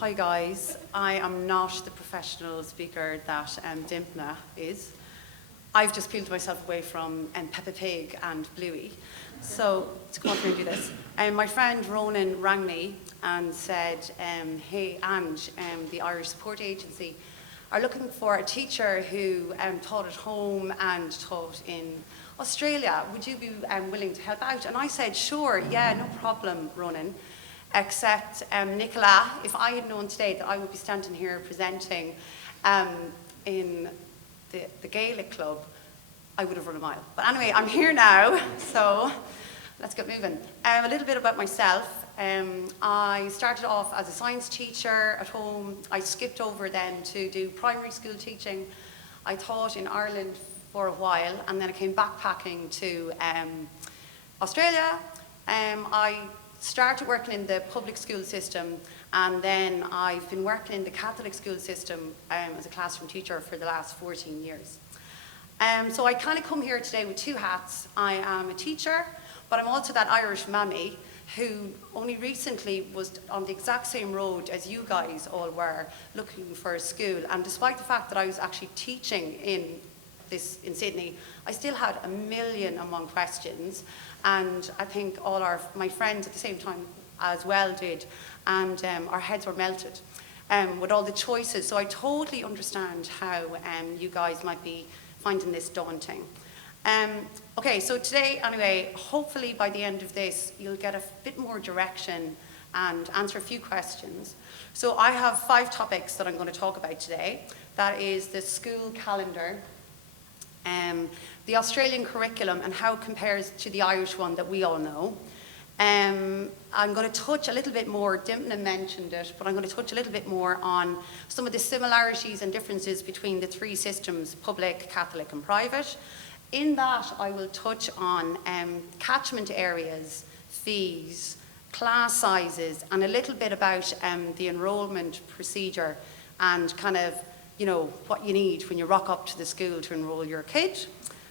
Hi guys, I am not the professional speaker that Dimpna is. I've just peeled myself away from Peppa Pig and Bluey, so to come up here and do this. My friend Ronan rang me and said, hey Ange, the Irish Support Agency are looking for a teacher who taught at home and taught in Australia. Would you be willing to help out? And I said, sure, yeah, no problem, Ronan. Except Nicola, if I had known today that I would be standing here presenting in the Gaelic Club, I would have run a mile. But anyway, I'm here now, so let's get moving. A little bit about myself. I started off as a science teacher at home. I skipped over then to do primary school teaching. I taught in Ireland for a while, and then I came backpacking to Australia. I started working in the public school system, and then I've been working in the Catholic school system as a classroom teacher for the last 14 years. So I kind of come here today with two hats. I am a teacher, but I'm also that Irish mammy who only recently was on the exact same road as you guys all were, looking for a school. And despite the fact that I was actually teaching in Sydney, I still had a million and one questions, and I think all my friends at the same time as well did, and our heads were melted with all the choices. So I totally understand how you guys might be finding this daunting. Okay, so today anyway, hopefully by the end of this you'll get a bit more direction and answer a few questions. So I have 5 topics that I'm going to talk about today. That is the school calendar, the Australian curriculum and how it compares to the Irish one that we all know. I'm going to touch a little bit more, Dimpna mentioned it, but I'm going to touch a little bit more on some of the similarities and differences between the 3 systems, public, Catholic and private. In that I will touch on catchment areas, fees, class sizes, and a little bit about the enrolment procedure and kind of, you know, what you need when you rock up to the school to enroll your kid,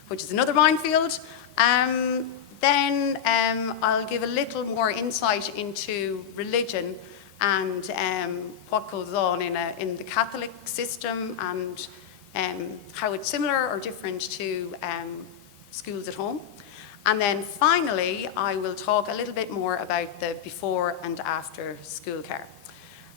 which is another minefield. Then I'll give a little more insight into religion and what goes on in the Catholic system and how it's similar or different to schools at home. And then finally, I will talk a little bit more about the before and after school care.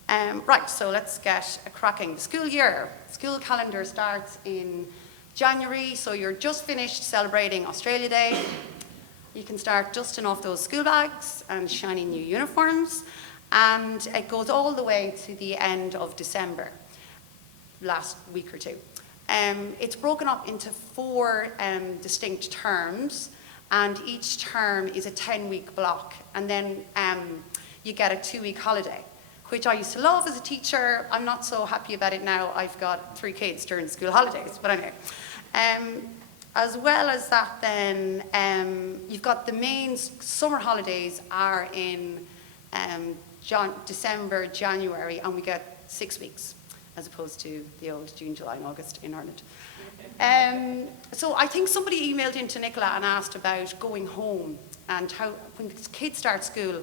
Right, so let's get cracking. The school year, school calendar starts in January, so you're just finished celebrating Australia Day. You can start dusting off those school bags and shiny new uniforms, and it goes all the way to the end of December, last week or two. It's broken up into 4 distinct terms, and each term is a 10-week block, and then you get a 2-week holiday, which I used to love as a teacher. I'm not so happy about it now. I've got 3 kids during school holidays, but anyway. As well as that then, you've got the main summer holidays are in December, January, and we get 6 weeks, as opposed to the old June, July and August in Ireland. So I think somebody emailed into Nicola and asked about going home and how, when the kids start school,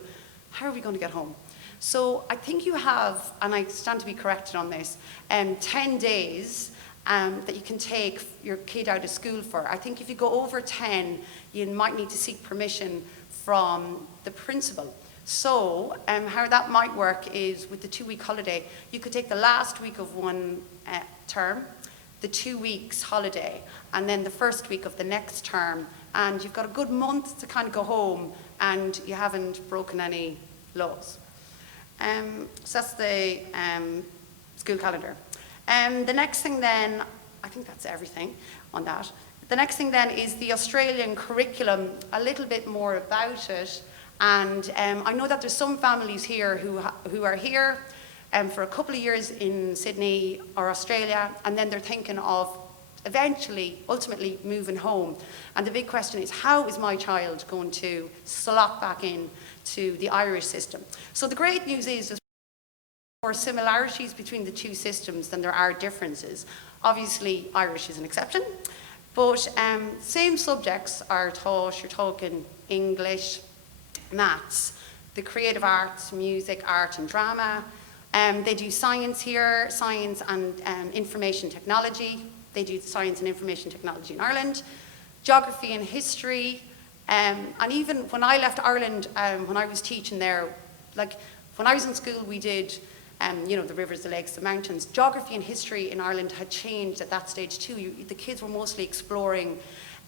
how are we going to get home? So I think you have, and I stand to be corrected on this, 10 days that you can take your kid out of school for. I think if you go over 10, you might need to seek permission from the principal. So how that might work is with the 2-week holiday, you could take the last week of one term, the 2 weeks holiday, and then the first week of the next term, and you've got a good month to kind of go home and you haven't broken any laws. So that's the school calendar. The next thing then, I think that's everything on that. The next thing then is the Australian curriculum, a little bit more about it. And I know that there's some families here who are here for a couple of years in Sydney or Australia, and then they're thinking of eventually, ultimately moving home. And the big question is, how is my child going to slot back in to the Irish system? So the great news is there's more similarities between the 2 systems than there are differences. Obviously, Irish is an exception, but same subjects are taught. You're talking English, maths, the creative arts, music, art and drama, They do science here, science and information technology. They do science and information technology in Ireland, geography and history. And even when I left Ireland, when I was teaching there, like when I was in school, we did, the rivers, the lakes, the mountains. Geography and history in Ireland had changed at that stage too. The kids were mostly exploring.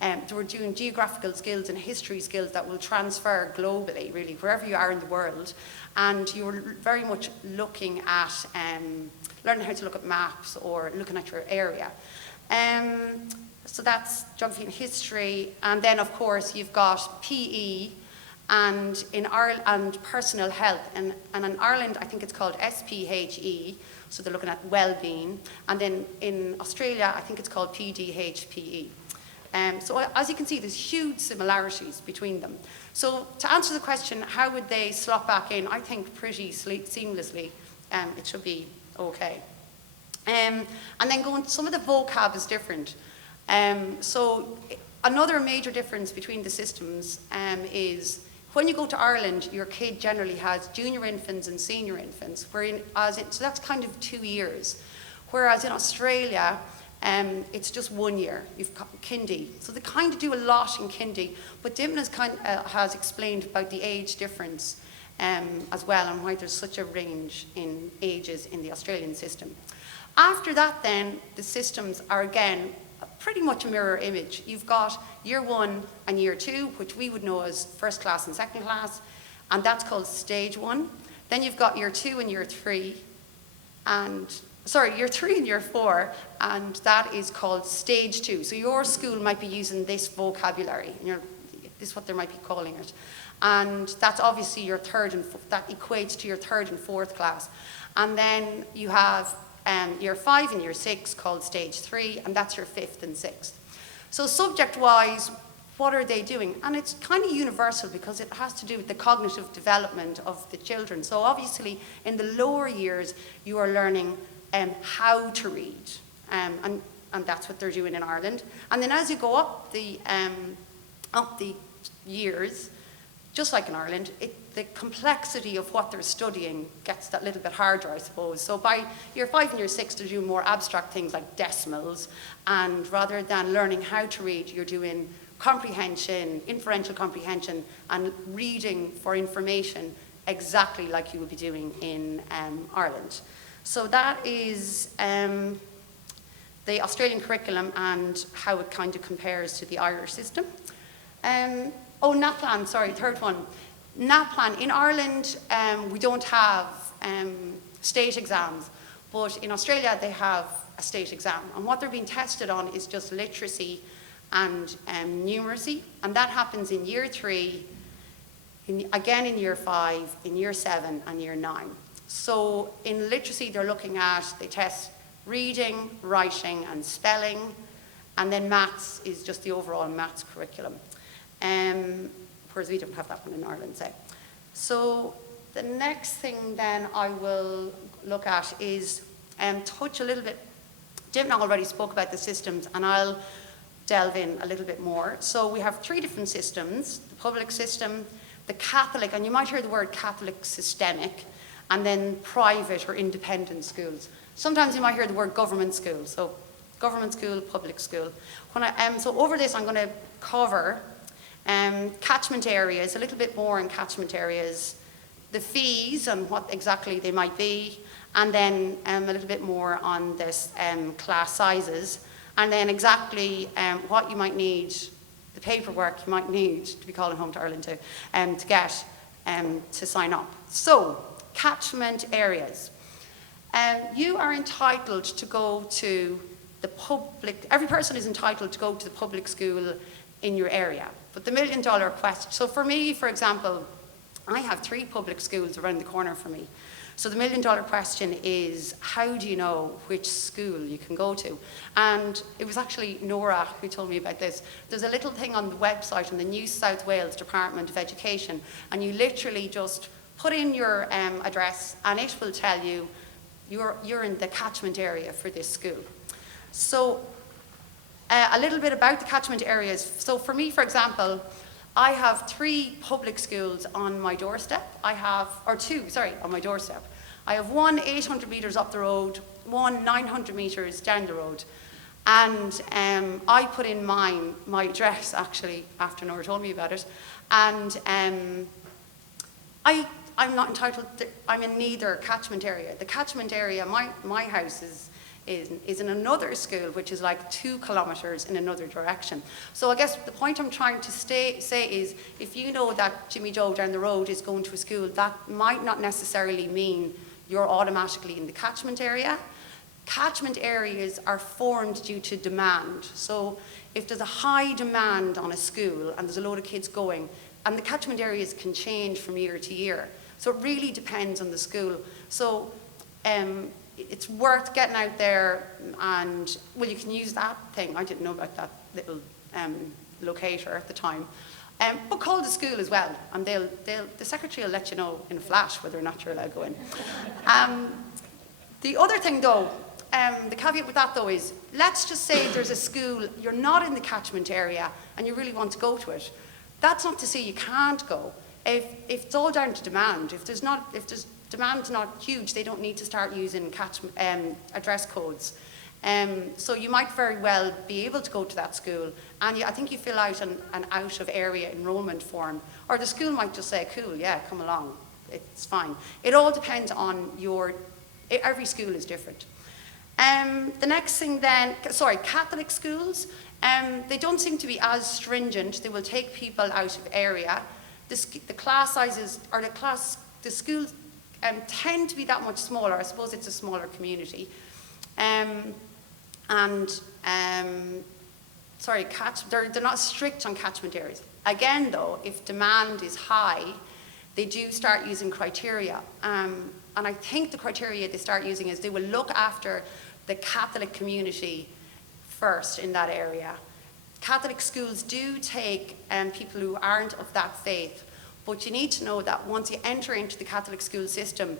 They were doing geographical skills and history skills that will transfer globally, really, wherever you are in the world. And you were very much looking at, learning how to look at maps or looking at your area. So that's geography and history. And then, of course, you've got PE and in Ireland, and personal health. And in Ireland, I think it's called SPHE, so they're looking at well-being. And then in Australia, I think it's called PDHPE. So as you can see, there's huge similarities between them. So to answer the question, how would they slot back in? I think pretty seamlessly. It should be okay. And then some of the vocab is different. So another major difference between the systems is when you go to Ireland, your kid generally has junior infants and senior infants, so that's kind of 2 years. Whereas in Australia, it's just 1 year. You've got kindy. So they kind of do a lot in kindy, but Dimna has explained about the age difference as well and why there's such a range in ages in the Australian system. After that then, the systems are again pretty much a mirror image. You've got year 1 and year 2, which we would know as first class and second class, and that's called stage 1. Then you've got year 2 and year 3, year 3 and year 4, and that is called stage 2. So your school might be using this vocabulary, and this is what they might be calling it. And that's obviously your that equates to your 3rd and 4th class. And then you have year 5 and year 6 called stage 3, and that's your 5th and 6th. So subject-wise, what are they doing? And it's kind of universal because it has to do with the cognitive development of the children. So obviously, in the lower years, you are learning how to read, and that's what they're doing in Ireland. And then as you go up the years, just like in Ireland, the complexity of what they're studying gets that little bit harder, I suppose. So by year 5 and year 6, they're doing more abstract things like decimals, and rather than learning how to read, you're doing comprehension, inferential comprehension, and reading for information exactly like you would be doing in Ireland. So that is the Australian curriculum and how it kind of compares to the Irish system. NAPLAN, sorry, third one. NAPLAN, in Ireland, we don't have state exams, but in Australia they have a state exam. And what they're being tested on is just literacy and numeracy, and that happens in year 3, again in year 5, in year 7, and year 9. So in literacy, they test reading, writing, and spelling, and then maths is just the overall maths curriculum. Whereas we don't have that one in Ireland, say. So the next thing then I will look at is touch a little bit. Dimna already spoke about the systems, and I'll delve in a little bit more. So we have 3 different systems: the public system, the Catholic, and you might hear the word Catholic systemic, and then private or independent schools. Sometimes you might hear the word government school. So government school, public school. So over this, I'm going to cover catchment areas, a little bit more in catchment areas, the fees and what exactly they might be, and then a little bit more on this class sizes, and then exactly what you might need, the paperwork you might need to be calling home to Ireland to get to sign up. So, catchment areas. You are entitled to go to the public, every person is entitled to go to the public school in your area. But the $1 million question, so for me, for example, I have 3 public schools around the corner from me. So the $1 million question is, how do you know which school you can go to? And it was actually Nora who told me about this. There's a little thing on the website in the New South Wales Department of Education, and you literally just put in your address, and it will tell you you're in the catchment area for this school. So a little bit about the catchment areas. So for me, for example, I have 3 public schools on my doorstep. On my doorstep. I have one 800 metres up the road, one 900 metres down the road. And I put in my address, actually, after Nora told me about it. And I'm not entitled, I'm in neither catchment area. The catchment area, my house is in another school, which is like 2 kilometres in another direction. So I guess the point I'm trying to say is, if you know that Jimmy Joe down the road is going to a school, that might not necessarily mean you're automatically in the catchment area. Catchment areas are formed due to demand. So if there's a high demand on a school and there's a load of kids going, and the catchment areas can change from year to year. So it really depends on the school. So it's worth getting out there and, well, you can use that thing. I didn't know about that little locator at the time. But call the school as well, and the secretary will let you know in a flash whether or not you're allowed to go in. The other thing though, the caveat with that though is, let's just say there's a school, you're not in the catchment area and you really want to go to it. That's not to say you can't go. If it's all down to demand, if demand's not huge, they don't need to start using address codes. So you might very well be able to go to that school, and I think you fill out an out of area enrollment form, or the school might just say, cool, yeah, come along, it's fine. It all depends on every school is different. The next thing then, Catholic schools, they don't seem to be as stringent. They will take people out of area. The class sizes, or the schools tend to be that much smaller. I suppose it's a smaller community. They're not strict on catchment areas. Again though, if demand is high, they do start using criteria. And I think the criteria they start using is they will look after the Catholic community first in that area. Catholic schools do take people who aren't of that faith, but you need to know that once you enter into the Catholic school system,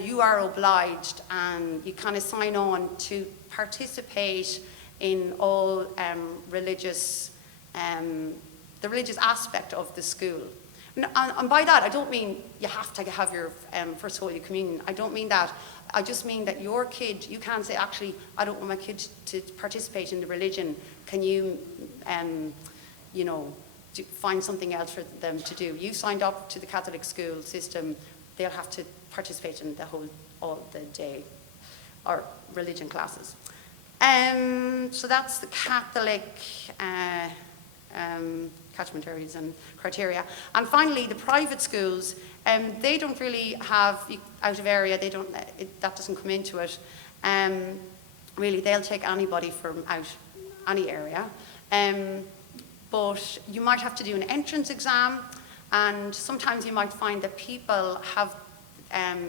you are obliged and you kind of sign on to participate in all the religious aspect of the school. And by that, I don't mean you have to have your First Holy Communion. I don't mean that. I just mean that your kid, you can't say, actually, I don't want my kid to participate in the religion. Can you, find something else for them to do? You signed up to the Catholic school system. They'll have to participate in all the day, or religion classes. So that's the Catholic catchment areas and criteria. And finally, the private schools, they don't really have out of area. That doesn't come into it. Really, they'll take anybody from out any area. But you might have to do an entrance exam, and sometimes you might find that people have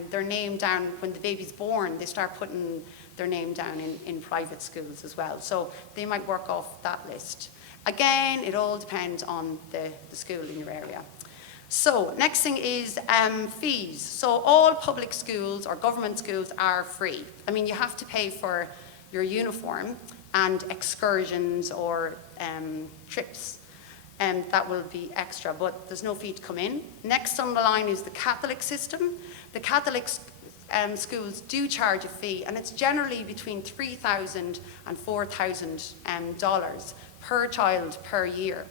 their name down when the baby's born. They start putting their name down in private schools as well. So they might work off that list. Again, it all depends on the school in your area. So next thing is fees. So all public schools or government schools are free. I mean, you have to pay for your uniform and excursions or trips, and that will be extra, but there's no fee to come in. Next on the line is the Catholic system. The Catholic schools do charge a fee, and it's generally between $3,000 and $4,000 per child per year.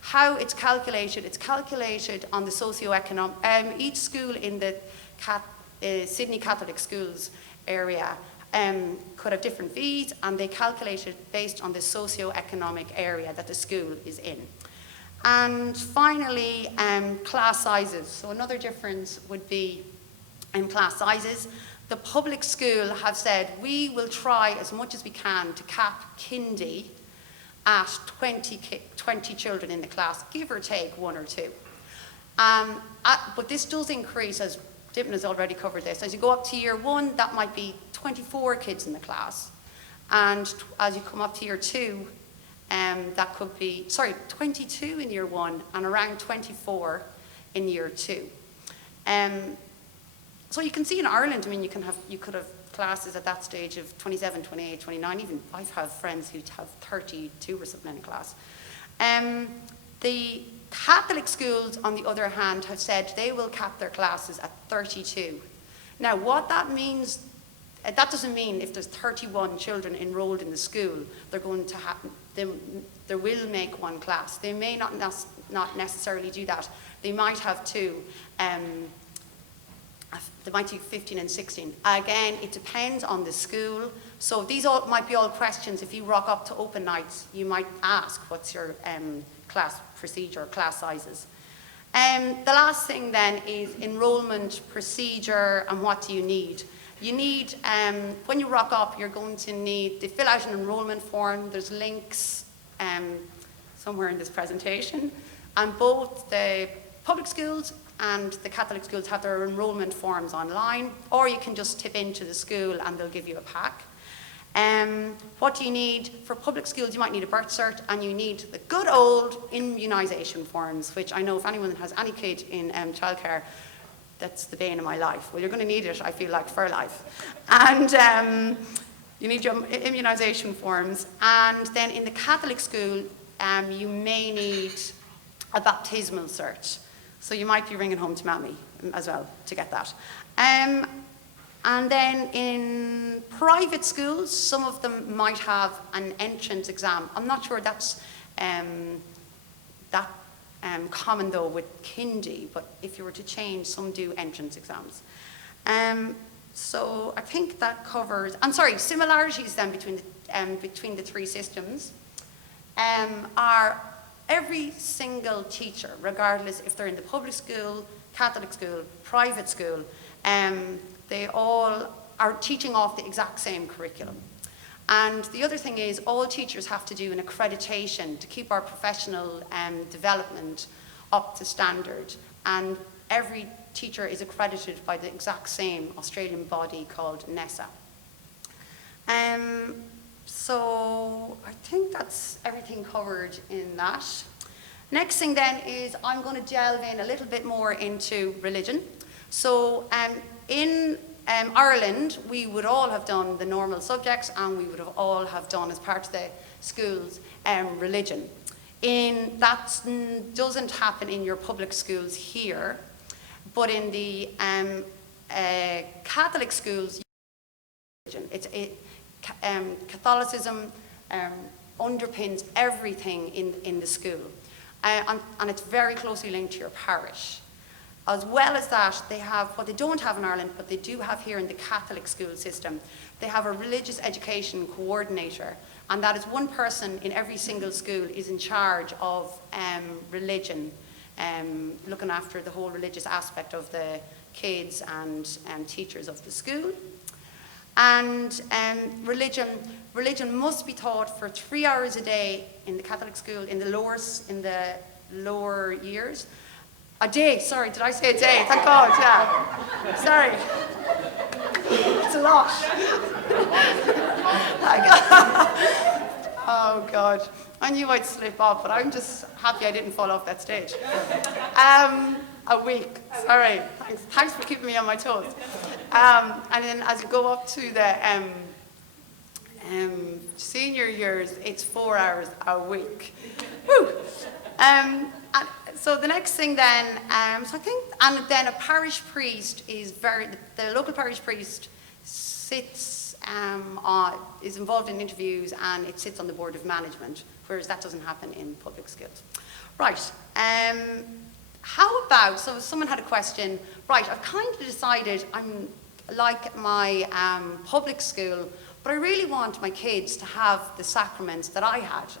How it's calculated on the socio-economic, each school in the Sydney Catholic schools area could have different fees, and they calculate it based on the socio-economic area that the school is in. And finally, class sizes. So another difference would be in class sizes. The public school have said, we will try as much as we can to cap kindy at 20 children in the class, give or take 1 or 2. But this does increase, as Dippin has already covered this. As you go up to year 1, that might be 24 kids in the class. And as you come up to year 2, that could be, 22 in year 1 and around 24 in year 2. So you can see in Ireland, I mean, you could have classes at that stage of 27, 28, 29, even I have friends who have 32 or something in a class. The Catholic schools, on the other hand, have said they will cap their classes at 32. Now, what that means, that doesn't mean if there's 31 children enrolled in the school, they're going to have, they will make one class. They may not necessarily do that. They might have two. They might do 15 and 16. Again, it depends on the school. So these all might be all questions. If you rock up to open nights, you might ask, what's your class procedure, class sizes? The last thing then is enrollment procedure and what do you need? You need, when you rock up, you're going to need to fill out an enrollment form. There's links somewhere in this presentation. And both the public schools and the Catholic schools have their enrollment forms online, or you can just tip into the school and they'll give you a pack. What do you need? For public schools, you might need a birth cert, and you need the good old immunisation forms, which I know if anyone has any kid in childcare, that's the bane of my life. Well, you're going to need it, I feel like, for life. And you need your immunisation forms. And then in the Catholic school, you may need a baptismal cert. So you might be ringing home to Mammy as well to get that. And then in private schools, some of them might have an entrance exam. I'm not sure that's common though with kindy, but if you were to change, some do entrance exams. So I think that covers, and sorry, similarities then between the three systems are every single teacher, regardless if they're in the public school, Catholic school, private school, they all are teaching off the exact same curriculum. And the other thing is all teachers have to do an accreditation to keep our professional development up to standard. And every teacher is accredited by the exact same Australian body called NESA. So I think that's everything covered in that. Next thing then is I'm going to delve in a little bit more into religion. So in Ireland, we would all have done the normal subjects, and we would have all have done as part of the schools religion. That doesn't happen in your public schools here, but in the Catholic schools, Catholicism underpins everything in the school, and it's very closely linked to your parish. As well as that, they have, what they don't have in Ireland, but they do have here in the Catholic school system, they have a religious education coordinator, and that is one person in every single school is in charge of religion, looking after the whole religious aspect of the kids and teachers of the school. And religion must be taught for 3 hours a day in the Catholic school, in the lower years. A day, sorry, did I say a day? Thank God, yeah. Sorry. It's a lot. Oh God, I knew I'd slip up, but I'm just happy I didn't fall off that stage. A week, sorry. Thanks for keeping me on my toes. And then as you go up to the senior years, it's 4 hours a week. Woo! So the next thing then, so I think, and then a parish priest is the local parish priest sits, is involved in interviews, and it sits on the board of management, whereas that doesn't happen in public schools. Right, how about, so someone had a question, right, I've kind of decided I'm like my public school, but I really want my kids to have the sacraments that I had,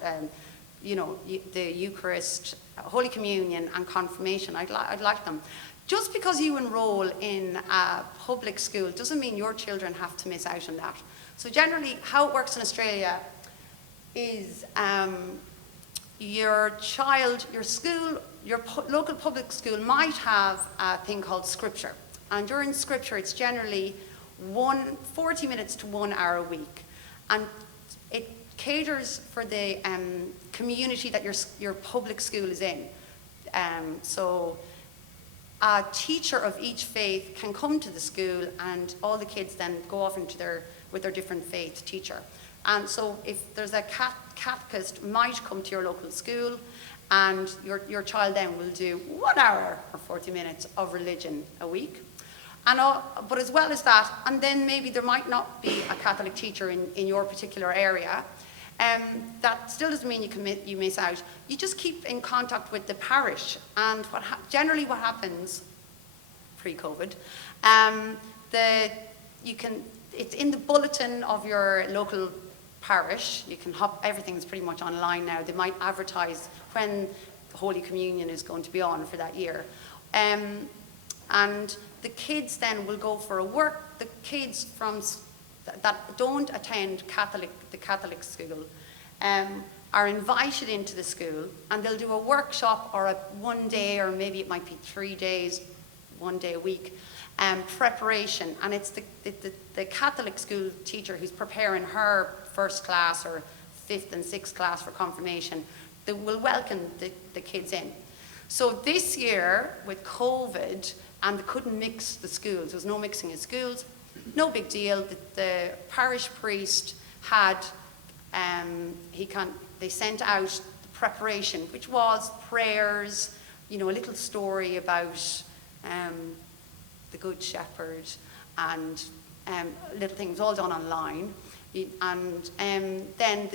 you know, the Eucharist, Holy Communion and confirmation. I'd like them. Just because you enroll in a public school doesn't mean your children have to miss out on that. So generally how it works in Australia is your school, your local public school might have a thing called scripture. And during scripture it's generally 40 minutes to 1 hour a week. And it caters for the community that your public school is in. So a teacher of each faith can come to the school, and all the kids then go off with their different faith teacher. And so if there's a catechist might come to your local school, and your child then will do 1 hour or 40 minutes of religion a week. But as well as that, and then maybe there might not be a Catholic teacher in your particular area, that still doesn't mean you miss out. You just keep in contact with the parish, and generally what happens pre-COVID, it's in the bulletin of your local parish. You can everything's pretty much online now. They might advertise when Holy Communion is going to be on for that year. And the kids then will go for a work. The kids that don't attend the Catholic school are invited into the school, and they'll do a workshop or a 1 day, or maybe it might be 3 days, 1 day a week, preparation. And it's the Catholic school teacher who's preparing her first class or fifth and sixth class for confirmation that will welcome the kids in. So this year with COVID, and they couldn't mix the schools, there was no mixing in schools, no big deal. The parish priest had, they sent out the preparation, which was prayers, a little story about the Good Shepherd, and little things all done online. And then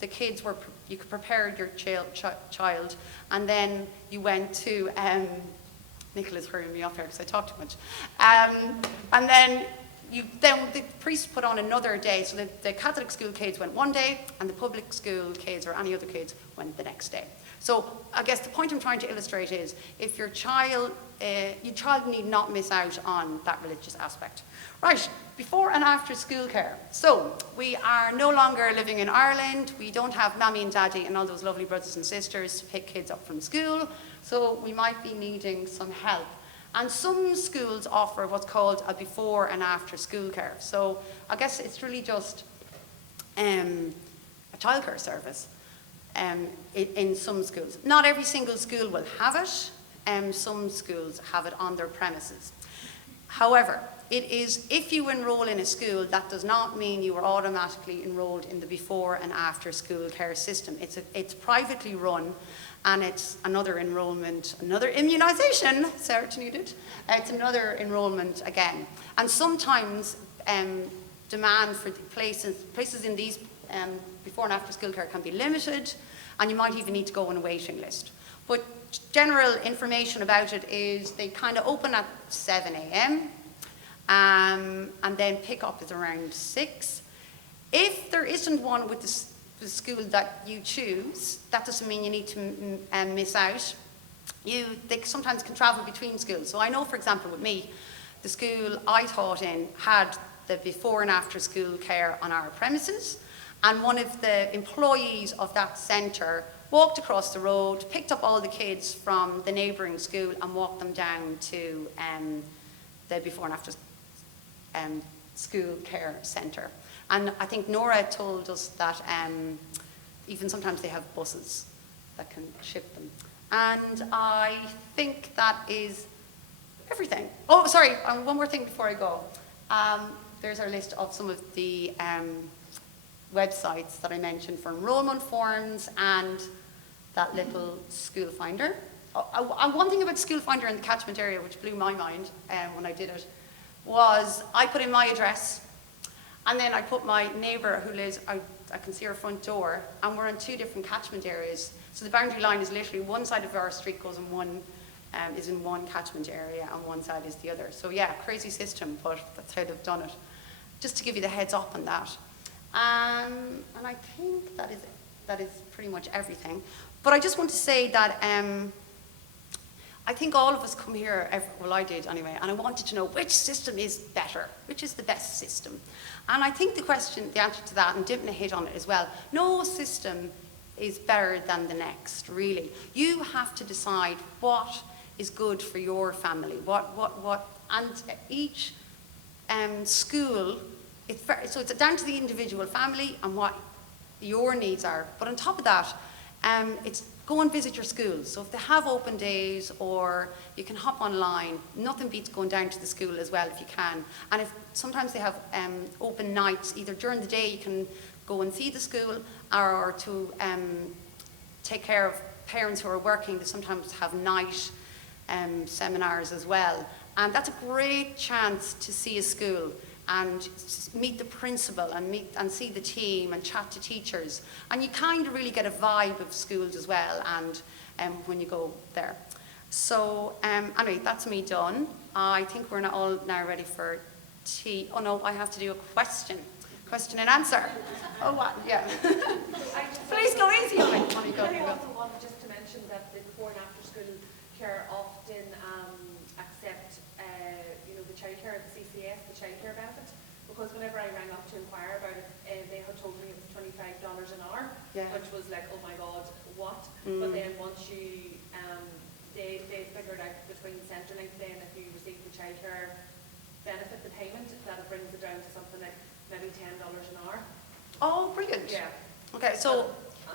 the kids you could prepare your child, and then you went to, Nicola's hurrying me up here because I talk too much. And then the priest put on another day, so the Catholic school kids went 1 day, and the public school kids or any other kids went the next day. So I guess the point I'm trying to illustrate is, if your child need not miss out on that religious aspect. Right, before and after school care. So we are no longer living in Ireland. We don't have Mammy and Daddy and all those lovely brothers and sisters to pick kids up from school. So we might be needing some help. And some schools offer what's called a before and after school care. So I guess it's really just a childcare service in some schools. Not every single school will have it. Some schools have it on their premises. However, it is, if you enroll in a school, that does not mean you are automatically enrolled in the before and after school care system. It's privately run, and it's another enrollment, another immunisation, Sarah needed. It's another enrollment again. And sometimes demand for the places in these before and after school care can be limited, and you might even need to go on a waiting list. But general information about it is they kind of open at 7 a.m. And then pick up is around 6. If there isn't one with the school that you choose, that doesn't mean you need to miss out. They sometimes can travel between schools. So I know, for example, with me, the school I taught in had the before and after school care on our premises, and one of the employees of that centre walked across the road, picked up all the kids from the neighbouring school and walked them down to the before and after school care centre. And I think Nora told us that even sometimes they have buses that can ship them. And I think that is everything. Oh, sorry, one more thing before I go. There's our list of some of the websites that I mentioned for enrolment forms and that little school finder. One thing about school finder in the catchment area which blew my mind when I did it was I put in my address, and then I put my neighbour who lives, I can see her front door, and we're in 2 different catchment areas. So the boundary line is literally one side of our street goes in one, is in one catchment area, and one side is the other. So yeah, crazy system, but that's how they've done it. Just to give you the heads up on that. And I think that is pretty much everything. But I just want to say that I think all of us come here, well I did anyway, and I wanted to know which system is better, which is the best system. And I think the answer to that, and Dimna hit on it as well, no system is better than the next, really. You have to decide what is good for your family, and each school, so it's down to the individual family and what your needs are. But on top of that, it's go and visit your schools. So if they have open days, or you can hop online, nothing beats going down to the school as well if you can. And if sometimes they have open nights, either during the day you can go and see the school, or to take care of parents who are working. They sometimes have night seminars as well. And that's a great chance to see a school and meet the principal and see the team and chat to teachers. And you kind of really get a vibe of schools as well and when you go there. So anyway, that's me done. I think we're not all now ready for tea. Oh no, I have to do a question and answer. Oh what? Yeah. Please go easy on me. I also wanted just to mention that the before and after school care often accept the childcare, the CCS, the childcare benefit, because whenever I rang up to inquire about it, they had told me it was $25 an hour, which was like, oh my god, what? But then once you they figured out between Centrelink then if you receive the childcare benefit, the payment, that it brings it down to something like maybe $10 an hour. Oh, brilliant. Yeah. Okay, so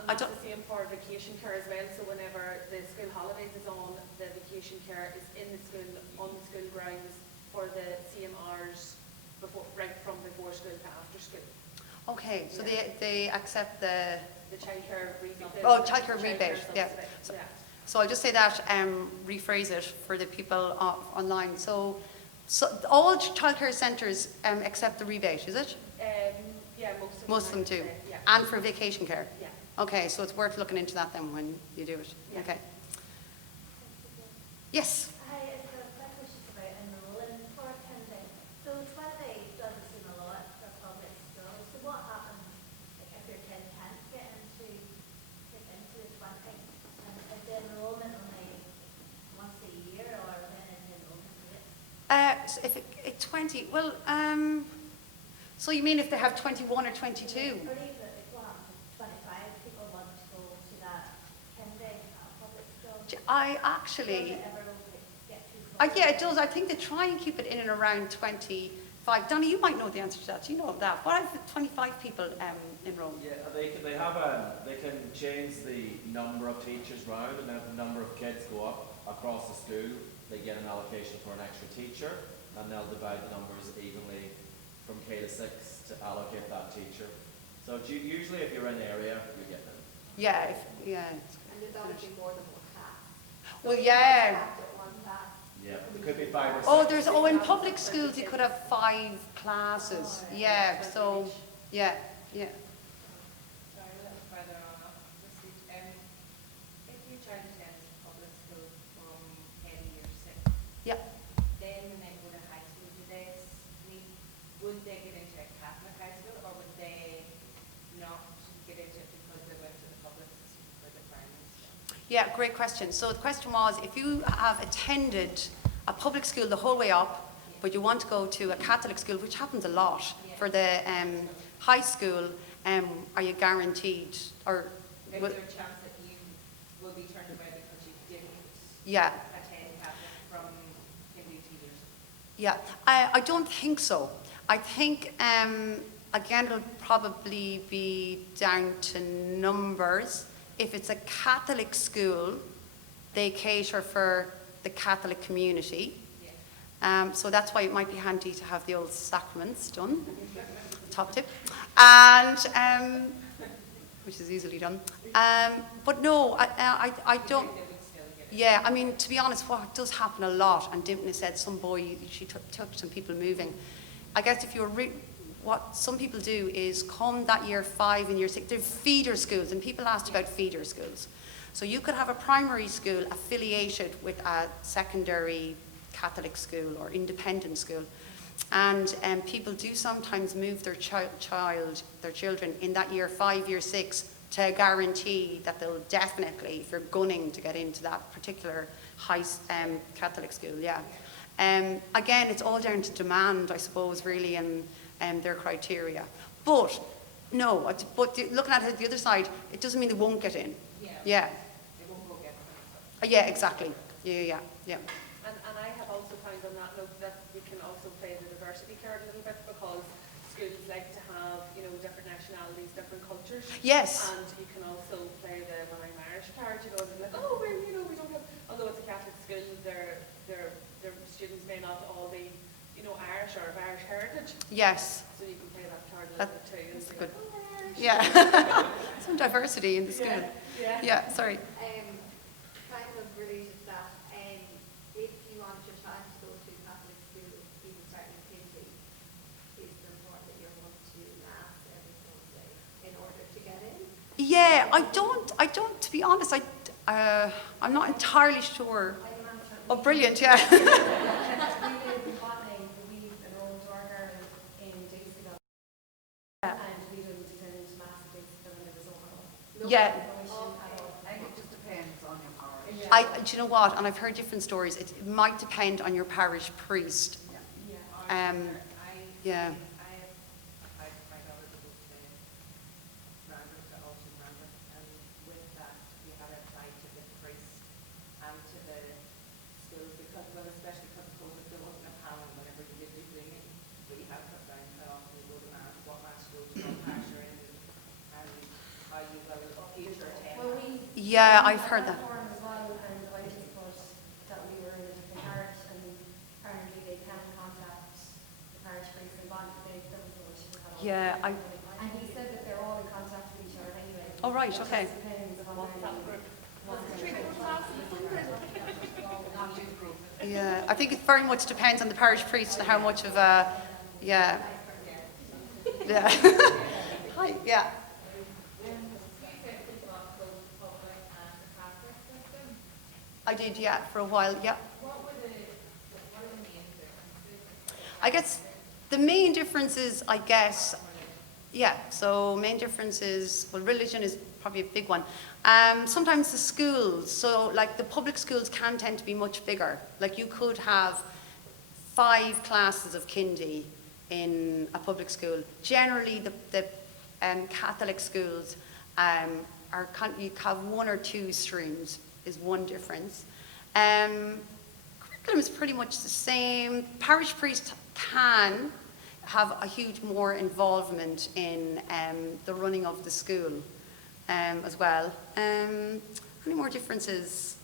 and that's the same for vacation care as well. So whenever the school holidays is on, the vacation care is in the school, on the school grounds for the same hours right from before school to after school. Okay, so they accept the childcare rebate. Oh, childcare rebate, yeah. So I'll just say that, rephrase it for the people online. So all childcare centres accept the rebate, is it? Yeah, most of them do. Yeah. And for vacation care? Yeah. Okay, so it's worth looking into that then when you do it. Yeah. Okay. Yes? Hi, I've got a question about enrolling for attending. So 20 doesn't seem a lot for public schools. So what happens if your kid can't get into the 20? And is the enrolment only once a year or when is the enrolment date? So if it's 20, well, so you mean if they have 21 or 22? Or even if 25 people want to go to that kindy public school. I actually... yeah, it does. I think they try and keep it in and around 25. Donnie, you might know the answer to that. Do you know that? What if 25 people enrolled? Yeah, they can change the number of teachers round, and if the number of kids go up across the school, they get an allocation for an extra teacher, and they'll divide the numbers evenly from K to 6 to allocate that teacher. So usually if you're in the area, you get them. Yeah, And there's obviously more than one class. Well, yeah. Yeah, it could be 5 or 6. Oh, in public schools you could have 5 classes. Yeah, so, yeah. Sorry, a little further on. If your child attends public school from year 6, Yeah. then when they go to high school, would they get into a Catholic high school, or would they not get into it because they went to the public system for the primary school? Yeah, great question. So the question was, if you have attended a public school the whole way up, but you want to go to a Catholic school, which happens a lot for the high school, are you guaranteed, or... Is there a chance that you will be turned away because you didn't attend Catholic from Kindy to years? Yeah, I don't think so. I think, again, it'll probably be down to numbers. If it's a Catholic school, they cater for the Catholic community. So that's why it might be handy to have the old sacraments done, top tip, and which is easily done. But no, I don't. Yeah, I mean, to be honest, what does happen a lot, and Dimpna said some boy, she took some people moving. I guess if you're, what some people do is come that year 5 and year 6, they're feeder schools, and people asked about feeder schools. So you could have a primary school affiliated with a secondary Catholic school or independent school. And people do sometimes move their children in that year 5, year 6 to guarantee that they'll definitely, if you're gunning to get into that particular high Catholic school, yeah. Again, it's all down to demand, I suppose, really, and their criteria. But, no, but looking at it the other side, it doesn't mean they won't get in. Yeah. They won't go get it. Yeah, exactly. Yeah. And I have also found on that note that we can also play the diversity card a little bit, because schools like to have, different nationalities, different cultures. Yes. And you can also play the "Well, I'm Irish" card, and like, oh, well, we don't have, although it's a Catholic school, their students may not all be, Irish or of Irish heritage. Yes. So you can play that card a little bit too. That's and good. like, oh, Irish. Yeah. Some diversity in the school. Yeah. Sorry. Kind of related to that, if you want your child to go to Yeah, I don't, to be honest, I'm not entirely sure. I can answer it. Oh, brilliant, yeah. We live in Botany, we enrolled our girl in Dixie, Yeah. and we didn't send massive Dixie when it was overall. No Yeah. issue at all. I think it just depends on your parish. Yeah. Do you know what? And I've heard different stories. It might depend on your parish priest. Yeah. Yeah. My daughter to go to Randwick, to Alton Randwick, and with that, we had to apply to the priest and to the schools because, well, especially because of COVID, there wasn't a panel whenever you did your training. We had cut down how often you go to mass, what mass you go to, what class you're in, and how you will update your Well, attendance. Yeah, I've heard that. Forum as well, and I just thought that we were in a different parish, and apparently they can contact the parish priest and bond, there was no issue at all. Yeah, And he said that they're all in contact with each other anyway. Oh, right, It okay. just depends on WhatsApp when- group. when- Not you group. Yeah, I think it very much depends on the parish priest and how much of a, yeah. Yeah. Hi, yeah. I did, yeah, for a while, yeah. I guess the main difference is, I guess, yeah, so main difference is, well, religion is probably a big one. Sometimes the schools, so like the public schools can tend to be much bigger. Like you could have 5 classes of kindy in a public school. Generally, the Catholic schools you have 1 or 2 streams is one difference. Curriculum is pretty much the same. Parish priest can have a huge more involvement in the running of the school as well. Any more differences?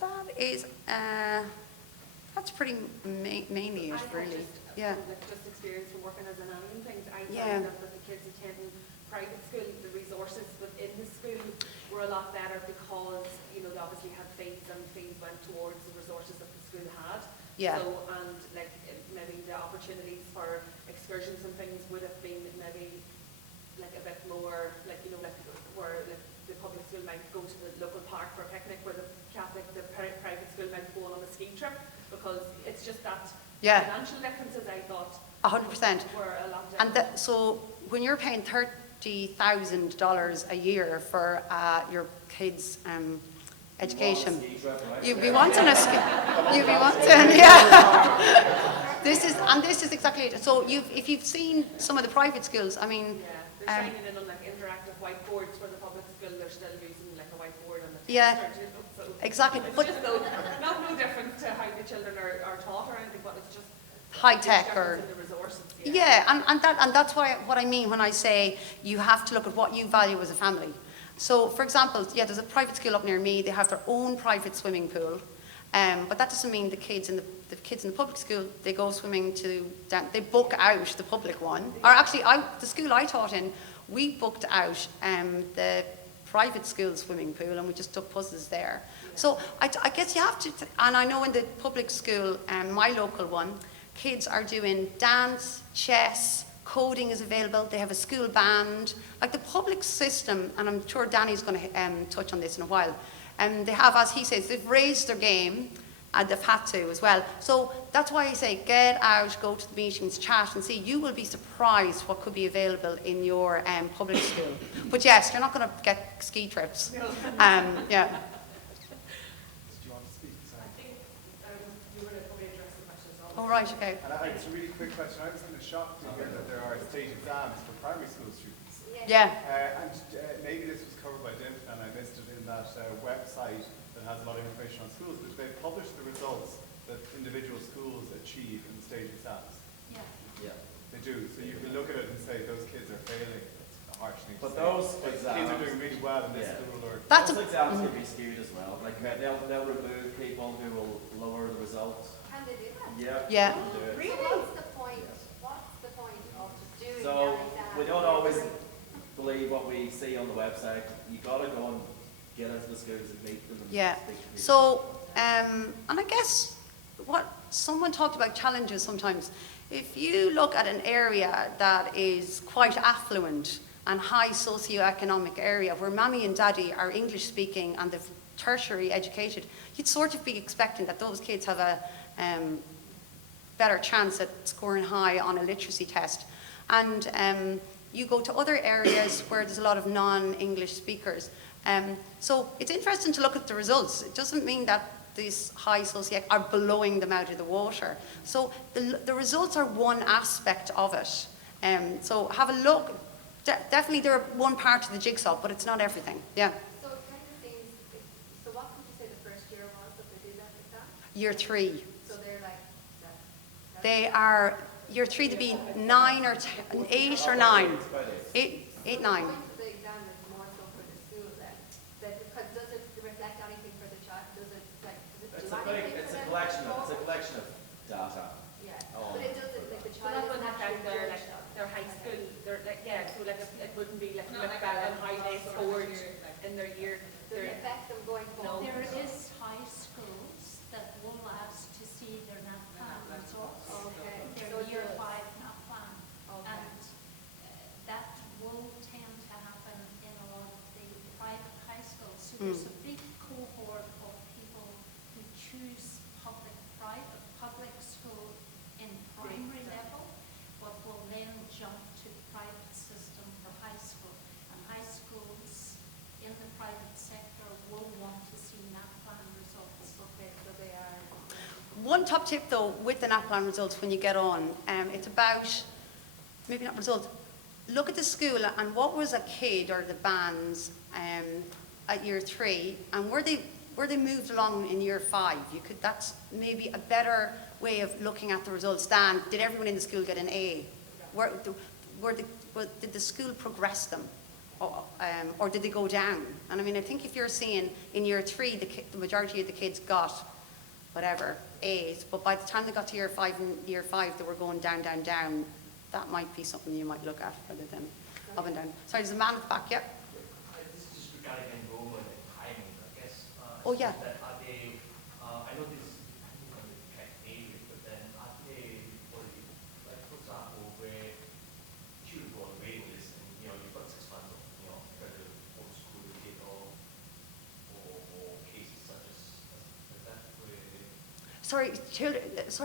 That is, that's pretty mainly it, really. Yeah. Like just experience from working as a nanny and things, I Yeah. found that with the kids attending private school, the resources within the school were a lot better because, you know, they obviously had fees and fees went towards the resources that the school had. Yeah. So, and like maybe the opportunities for excursions and things would have been maybe like a bit more, like, you know, like where like, the public school might go to the local park for a picnic, where the private school might go on a ski trip, because it's just that Yeah. financial differences, I thought, 100%. were a lot And different. so when you're paying $30,000 a year for your kids' education, Ski trip, right? you'd be wanting a ski. You'd be wanting, yeah. This is exactly it. So if you've seen some of the private schools, I mean, Yeah, they're shining in on like interactive whiteboards, where the public school, they're still using like a whiteboard on the Yeah. tester, you know, so exactly. it's But just no difference to how the children are taught or anything, but it's just high there's tech difference or in the resources. yeah, and that's what I mean when I say you have to look at what you value as a family. So, for example, yeah, there's a private school up near me. They have their own private swimming pool, but that doesn't mean the kids in the public school, they go swimming they book out the public one. Or actually, the school I taught in, we booked out the private school swimming pool, and we just took buses there. So I guess you have to, and I know in the public school, my local one, kids are doing dance, chess, coding is available. They have a school band. Like the public system, and I'm sure Danny's going to touch on this in a while, they have, as he says, they've raised their game, and they've had to as well. So that's why I say get out, go to the meetings, chat, and see. You will be surprised what could be available in your public school. But yes, you're not going to get ski trips. Yeah. Did you want to speak? Sorry. I think you were probably addressing the questions. All right. Okay. And it's a really quick question. I was kind of shocked to hear that there are state exams for primary school students. Yeah. And maybe this was covered by Dim and I missed it in that website that has a lot of information on schools, but they publish the results that individual schools achieve in the state exams. Yeah. They do. So you can look at it and say those kids are failing. It's a harsh thing to But say. those Kids exams, are doing really well in this Yeah. school or That's those a, exams can be skewed as well. Like they'll remove people who will lower the results. Can they do that? Yeah. Yeah. they'll do it. So what's the point? What's the point of doing So that exam? we don't always believe what we see on the website. You gotta go and get into the schools and meet them. And Yeah. speak to people. So, and I guess what someone talked about challenges sometimes. If you look at an area that is quite affluent, and high socioeconomic area where mommy and daddy are English speaking and they're tertiary educated, you'd sort of be expecting that those kids have a better chance at scoring high on a literacy test. And you go to other areas where there's a lot of non-English speakers. So it's interesting to look at the results. It doesn't mean that these high socioec are blowing them out of the water. So the results are one aspect of it. So have a look. Definitely they're one part of the jigsaw, but it's not everything. Yeah. So it kind of seems, so what would you say the first year was that they did that exam? Year 3. So they're like, They are, year 3 to be 9 or 10, 8 or 9. 8, 9. The point of the exam is more so for the school then? Because does it reflect anything for the child? Does it like, does it do anything It's for a them? collection of data. Yeah, Oh. but it doesn't, like the So child that is wouldn't affect naturally their, judged like, on. their high school, their, like, yeah, so like, it wouldn't be like, look at how they scored in their year. Does it affect them going No. forward? There is high schools that will ask to see their NAP plan results, Okay. their So year the- 5 NAP plan. Okay. And that will tend to happen in a lot of the private high schools. So there's a big cohort of people who choose public school in primary level, but will then jump to private system for high school. And high schools in the private sector will want to see NAP plan results. Okay, so they are. One top tip though with the NAPLAN results when you get on, it's about, maybe not results, look at the school and what was a kid or the bands at year 3 and where they moved along in year 5. That's maybe a better way of looking at the results than did everyone in the school get an A? Did the school progress them? Or did they go down? And I mean, I think if you're seeing in year 3, the majority of the kids got whatever, A's, but by the time they got to year 5 they were going down, down, down. That might be something you might look at rather than up and down. Sorry, there's a man at the back, yeah? This is just regarding enrollment and timing, I guess. Oh, yeah. That are they, I know this is depending on the correct age, but then are they already, like for example, where children go on the waiting list and, you've got 6 months of, whether homeschool kid or cases such as that, where Sorry,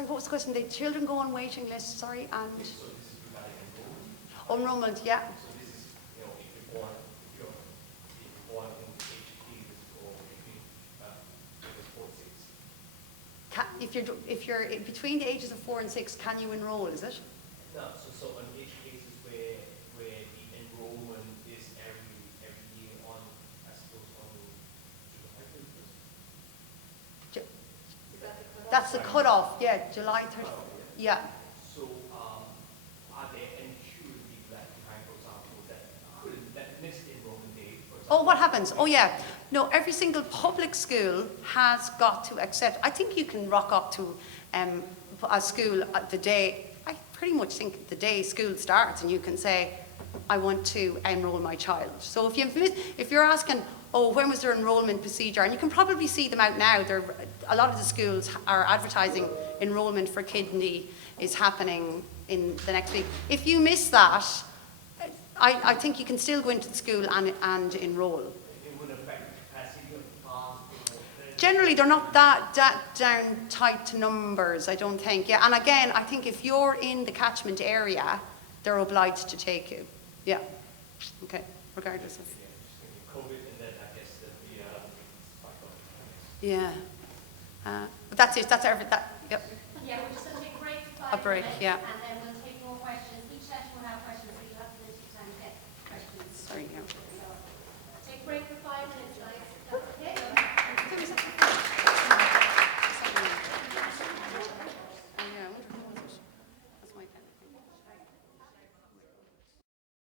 what was the question? The children go on waiting lists, sorry, and so this is regarding enrollment. enrollment, yeah. So this is, if you're born in age cases or between, 4 and 6. If you're between the ages of 4 and 6, can you enroll, is it? No, so on each cases where the enrollment is every year on, I suppose, on Ju- Is that the cutoff? That's the cutoff, yeah, July 30th. Yeah. So, are there any children being left behind, for example, that missed the enrollment date, for example? Oh, what happens? Oh, yeah. No, every single public school has got to accept. I think you can rock up to a school the day, I pretty much think the day school starts, and you can say, I want to enroll my child. So if you're asking, oh, when was their enrollment procedure? And you can probably see them out now. A lot of the schools are advertising enrollment for kidney is happening in the next week. If you miss that, I think you can still go into the school and enroll. It would affect the capacity of the farms. Generally, they're not that down tight to numbers, I don't think. Yeah, and again, I think if you're in the catchment area, they're obliged to take you. Yeah. Okay. Regardless of. COVID, and then I guess the Yeah. But that's it. That's everything. Yep. Yeah, we're just going to take a break for A 5 break, minutes, yeah. and then we'll take more questions. Each session will have questions, so you'll have plenty of time to get questions. Sorry. Yeah. So, take a break for 5 minutes, guys.